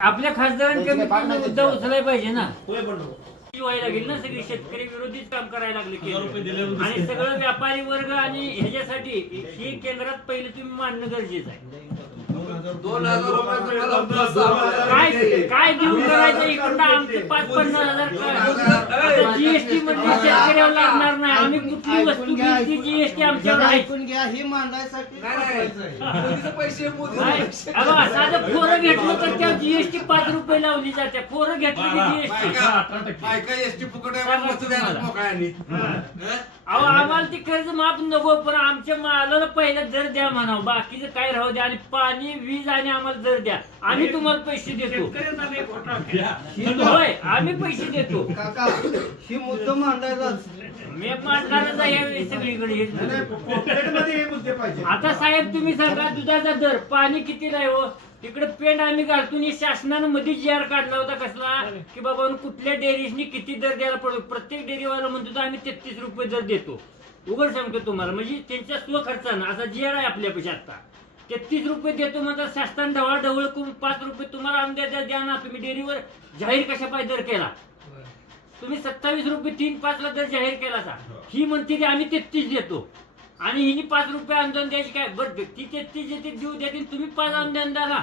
आपल्या खासदारांनी त्याचे कमीत काय कमी फार मुद्दा उचलाय पाहिजे ना. व्हायला लागेल ना सगळी शेतकरी विरोधीच काम करायला लागले केंद्र. आणि सगळं व्यापारी वर्ग आणि ह्याच्यासाठी ही केंद्रात पहिले तुम्ही मांडणं गरजेचं आहे. दोन हजार काय हजार. काय देऊन करायचं? इकडनं आमचे पाच पन्नास हजार जीएसटी मध्ये शेतकऱ्याला लागणार नाही. आम्ही कुठली वस्तू घेतली जीएसटी आमच्यावर ऐकून घ्या ही मांडायसाठी पैसे साधं घेतलं तर त्या जीएसटी पाच रुपये लावली जाते. फोरं घेतलं की जीएसटी बायका बायका एसटी फुकट आहे म्हणून मस्त द्यायला मोकळ्यांनी. अहो आम्हाला ते कर्ज माफ नको पण आमच्या मालाला पहिला दर द्या म्हणावं. बाकीचं काय राहू द्या आणि पाणी वीज आणि आम्हाला दर द्या. आम्ही तुम्हाला पैसे देतो. होय आम्ही पैसे देतो. काका ही मुद्दा मांडायलाच. मी मांडणारच आहे यावेळी सगळीकडे. हे. पॉकेटमध्ये हे मुद्दे पाहिजे आता साहेब तुम्ही सांगा दुधाचा दर पाणी किती आहे हो तिकडे पेंड आम्ही घालतो आणि शासनानं मध्ये जी आर काढला होता कसला? की बाबा कुठल्या डेअरीजनी किती दर द्यायला पडतो? प्रत्येक डेअरीवाला म्हणतो तर आम्ही तेहतीस रुपये दर देतो. उघड सांगतो तुम्हाला. म्हणजे त्यांच्या स्वखर्चानं असा जी आर आहे आपल्यापेक्षा आता. तेहतीस रुपये देतो म्हणतात शासनानं ढवळा ढवळ करून पाच रुपये तुम्हाला आमद्या द्या द्या ना. तुम्ही डेअरीवर जाहीर कशा पाहिजे दर केला? तुम्ही सत्तावीस रुपये तीन पाच ला दर जाहीर केला सा ही म्हणते की आम्ही तेहतीस देतो. आणि हिने पाच रुपये अनुदान द्यायची काय? बरं ती तेहतीस देते देऊ देते तुम्ही पाच अनुदान द्या ना.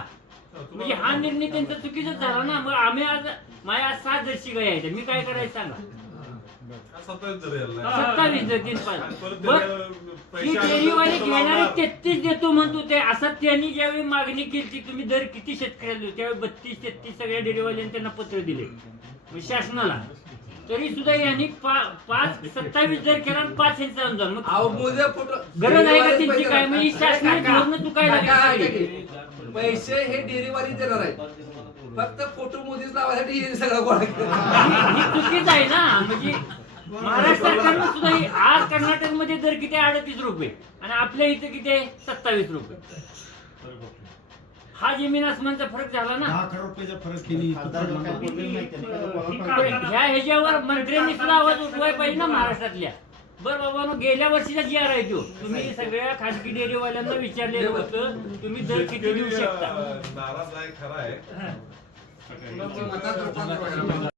म्हणजे हा निर्णय त्यांचा चुकीचाच झाला ना. मग आम्ही आज माझ्या आज सात जर्शी गाय आहेत. मी काय करायचं सांगा? सत्तावीस जरी यायला. सत्तावीस जर तीन पाच. परत बर पैसे आले तर डेअरीवाले तो घेणारे. तेहतीस देतो म्हणतो ते. असं त्यांनी ज्यावेळी मागणी केली तुम्ही दर किती शेतकऱ्याला त्यावेळी बत्तीस तेहतीस सगळ्या डेअरीवाल्यांनी त्यांना पत्र दिले. शासनाला. तरी सुद्धा यांनी पा- पाच सत्तावीस दर केला आणि पाच यांचं अनुदान. मग अहो, फोटो गरज आहे का त्यांची काय? म्हणजे. शासनाने काका, धोरणं चुकायला काका, लागली. ऐका सगळी. की, पैसे हे डेअरीवाली देणार आहेत. फक्त फोटो मोदीच लावायसाठी हे सगळं गोळा केला. ही ही चुकीच आहे ना. म्हणजे महाराष्ट्र सरकारनं सुद्धा ही- आज कर्नाटकमध्ये दर किती आहे? अडतीस रुपये. आणि आपल्या इथं किती आहे? सत्तावीस रुपये. हा जमीन आसमानचा फरक झाला ना. दहा करोड रुपयाचा फरक केली खासदार काय बोलले नाही त्यांनी. काय बोलायला ह्या ह्याच्यावर मंत्र्यांनी सुद्धा आवाज उठवायला पाहिजे ना महाराष्ट्रातल्या. बरं बाबा गेल्या वर्षीचा जी आर आहे तो. तुम्ही सगळ्या खासगी डेअरीवाल्यांना विचारलेलं होतं. तुम्ही दर किती देऊ शकता? नाराज आहे खरा आहे. मतात रुपांतर व्हायला पाहिजे.